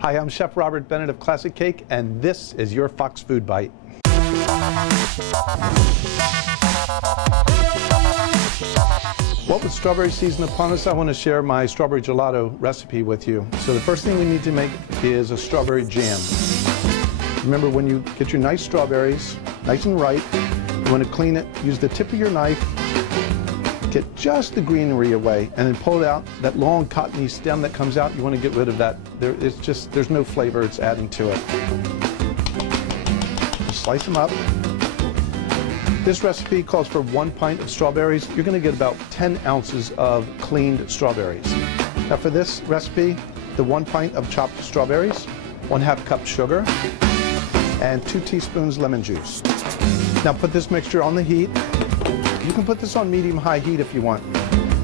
Hi, I'm Chef Robert Bennett of Classic Cake, and this is your Fox Food Bite. Well, with strawberry season upon us, I want to share my strawberry gelato recipe with you. So the first thing we need to make is a strawberry jam. Remember, when you get your nice strawberries, nice and ripe, you want to clean it, use the tip of your knife, get just the greenery away, and then pull it out. That long cottony stem that comes out, you want to get rid of that. There's no flavor it's adding to it. Just slice them up. This recipe calls for 1 pint of strawberries. You're going to get about 10 ounces of cleaned strawberries. Now for this recipe, the 1 pint of chopped strawberries, 1/2 cup sugar, and 2 teaspoons lemon juice. Now put this mixture on the heat. You can put this on medium-high heat if you want.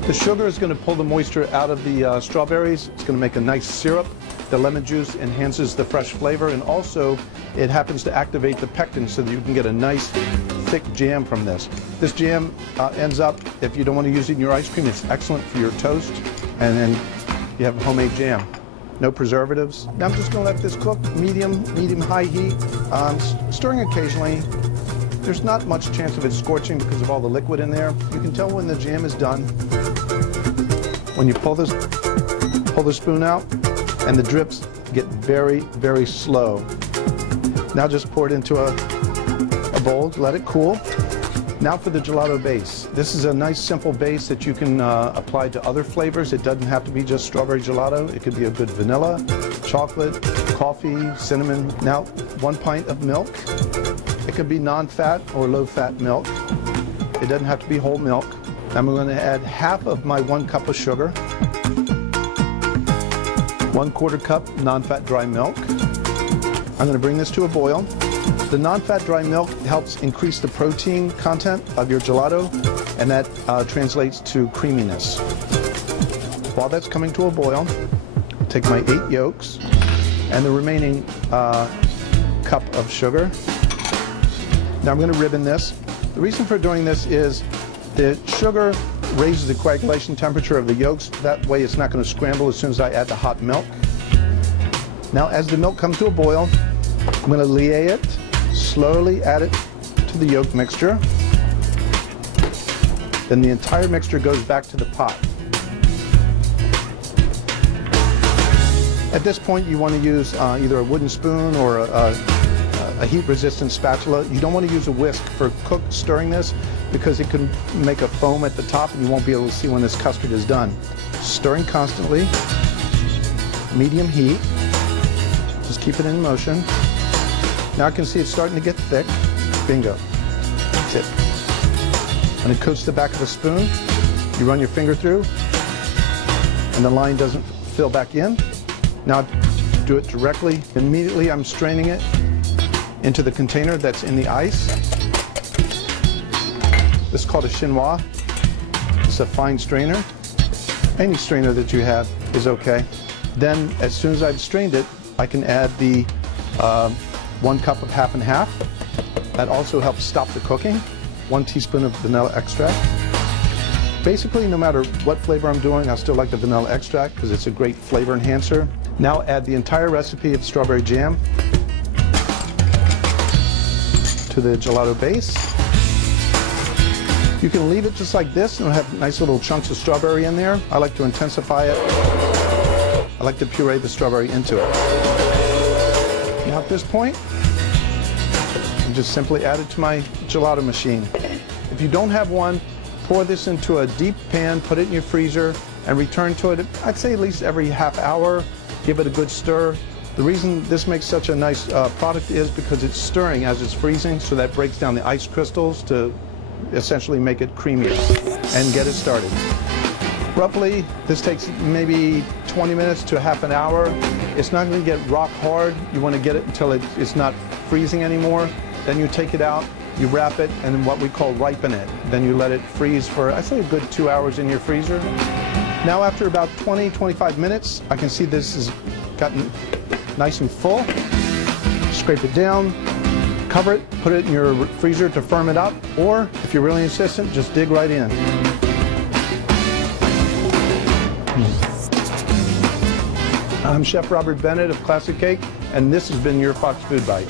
The sugar is going to pull the moisture out of the strawberries. It's going to make a nice syrup. The lemon juice enhances the fresh flavor, and also it happens to activate the pectin so that you can get a nice thick jam from this. This jam ends up, if you don't want to use it in your ice cream, it's excellent for your toast, and then you have homemade jam. No preservatives. Now I'm just going to let this cook medium-high heat, stirring occasionally. There's not much chance of it scorching because of all the liquid in there. You can tell when the jam is done. When you pull the spoon out, and the drips get very, very slow. Now just pour it into a bowl, let it cool. Now for the gelato base. This is a nice simple base that you can apply to other flavors. It doesn't have to be just strawberry gelato. It could be a good vanilla, chocolate, coffee, cinnamon. Now 1 pint of milk. It could be non-fat or low-fat milk. It doesn't have to be whole milk. I'm going to add half of my 1 cup of sugar, 1/4 cup non-fat dry milk. I'm going to bring this to a boil. The non-fat dry milk helps increase the protein content of your gelato, and that translates to creaminess. While that's coming to a boil, I'll take my 8 yolks and the remaining cup of sugar. Now I'm going to ribbon this. The reason for doing this is the sugar raises the coagulation temperature of the yolks. That way it's not going to scramble as soon as I add the hot milk. Now as the milk comes to a boil, I'm going to lier it, slowly add it to the yolk mixture. Then the entire mixture goes back to the pot. At this point you want to use either a wooden spoon or a heat-resistant spatula. You don't want to use a whisk for stirring this because it can make a foam at the top and you won't be able to see when this custard is done. Stirring constantly, medium heat. Just keep it in motion. Now I can see it's starting to get thick. Bingo. That's it. When it coats the back of a spoon, you run your finger through and the line doesn't fill back in. Now do it directly. Immediately I'm straining it into the container that's in the ice. This is called a chinois. It's a fine strainer. Any strainer that you have is okay. Then as soon as I've strained it, I can add the 1 cup of half and half. That also helps stop the cooking. 1 teaspoon of vanilla extract. Basically, no matter what flavor I'm doing, I still like the vanilla extract because it's a great flavor enhancer. Now add the entire recipe of strawberry jam to the gelato base. You can leave it just like this and have nice little chunks of strawberry in there. I like to intensify it. I like to puree the strawberry into it. Now at this point, I just simply add it to my gelato machine. If you don't have one, pour this into a deep pan, put it in your freezer, and return to it, I'd say at least every half hour. Give it a good stir. The reason this makes such a nice product is because it's stirring as it's freezing, so that breaks down the ice crystals to essentially make it creamier and get it started. Roughly, this takes maybe 20 minutes to half an hour. It's not going to get rock hard. You want to get it until it's not freezing anymore. Then you take it out, you wrap it, and then what we call ripen it. Then you let it freeze for, I'd say, a good 2 hours in your freezer. Now after about 20-25 minutes, I can see this has gotten nice and full. Scrape it down, cover it, put it in your freezer to firm it up, or if you're really insistent, just dig right in. I'm Chef Robert Bennett of Classic Cake, and this has been your Fox Food Bite.